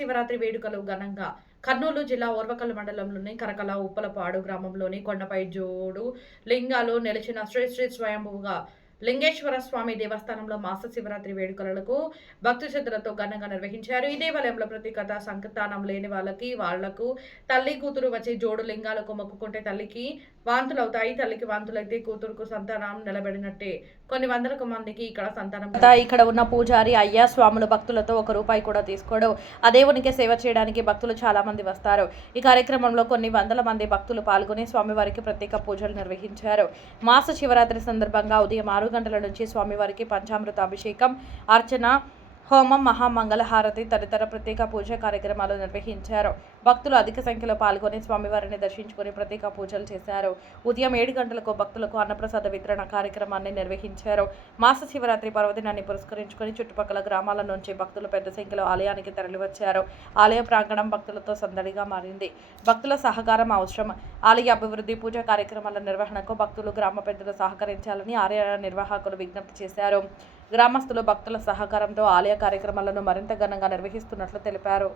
శివరాత్రి వేడుకలు ఘనంగా కర్నూలు జిల్లా ఓర్వకల్ మండలంలోని కరకల ఉప్పలపాడు గ్రామంలోని కొండపై జోడు లింగాలు నిలిచిన శ్రీ శ్రీ స్వయంభుగా లింగేశ్వర స్వామి దేవస్థానంలో మాస శివరాత్రి వేడుకలకు భక్తి శ్రద్ధలతో ఘనంగా నిర్వహించారు. ఈ దేవాలయంలో ప్రత్యేకత సంతానం లేని వాళ్లకు తల్లి కూతురు వచ్చి జోడు లింగాలకు మొక్కుకుంటే తల్లికి వాంతులు అవుతాయి. తల్లికి వాంతులైతే కూతురుకు సంతానం నిలబడినట్టే. కొన్ని వందల మందికి ఇక్కడ సంతానం. ఇక్కడ ఉన్న పూజారి అయ్యా స్వాములు భక్తులతో ₹1 కూడా తీసుకోడు. ఆ దేవునికి సేవ చేయడానికి భక్తులు చాలా మంది వస్తారు. ఈ కార్యక్రమంలో కొన్ని వందల మంది భక్తులు పాల్గొని స్వామివారికి ప్రత్యేక పూజలు నిర్వహించారు. మాస శివరాత్రి సందర్భంగా ఉదయం 6 గంటల నుంచి స్వామివారికి పంచామృత అభిషేకం, అర్చన, హోమం, మహామంగళహారతి తదితర ప్రత్యేక పూజా కార్యక్రమాలు నిర్వహించారు. భక్తులు అధిక సంఖ్యలో పాల్గొని స్వామివారిని దర్శించుకుని ప్రత్యేక పూజలు చేశారు. ఉదయం 7 గంటలకు భక్తులకు అన్నప్రసాద వితరణ కార్యక్రమాన్ని నిర్వహించారు. మాస శివరాత్రి పర్వదినాన్ని పురస్కరించుకుని చుట్టుపక్కల గ్రామాల నుంచి భక్తులు పెద్ద సంఖ్యలో ఆలయానికి తరలివచ్చారు. ఆలయ ప్రాంగణం భక్తులతో సందడిగా మారింది. భక్తుల సహకారం అవసరం. ఆలయ అభివృద్ధి, పూజా కార్యక్రమాల నిర్వహణకు భక్తులు, గ్రామ పెద్దలు సహకరించాలని ఆలయ నిర్వాహకులు విజ్ఞప్తి చేశారు. గ్రామస్తులు భక్తుల సహకారంతో ఆలయ కార్యక్రమాలను మరింత ఘనంగా నిర్వహిస్తున్నట్లు తెలిపారు.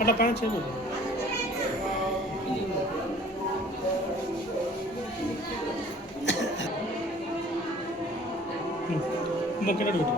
అట్లా పైన చేయదు. మొక్కలు పెట్టు.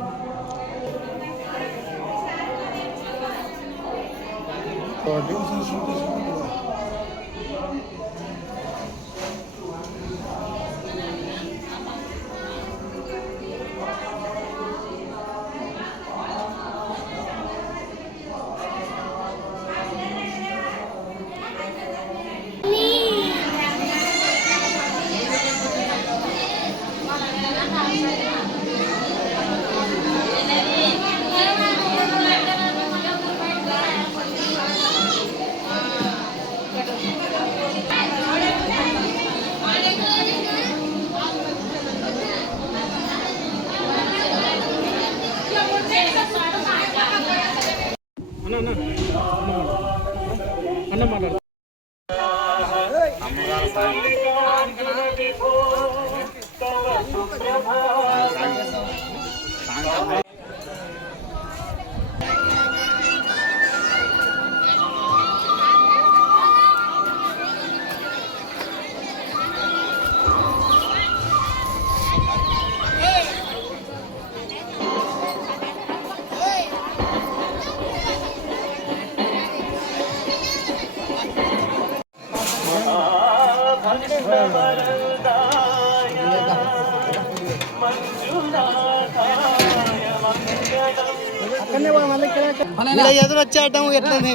అన్న మాట్లాడు. ఎదురొచ్చాటం ఎట్లని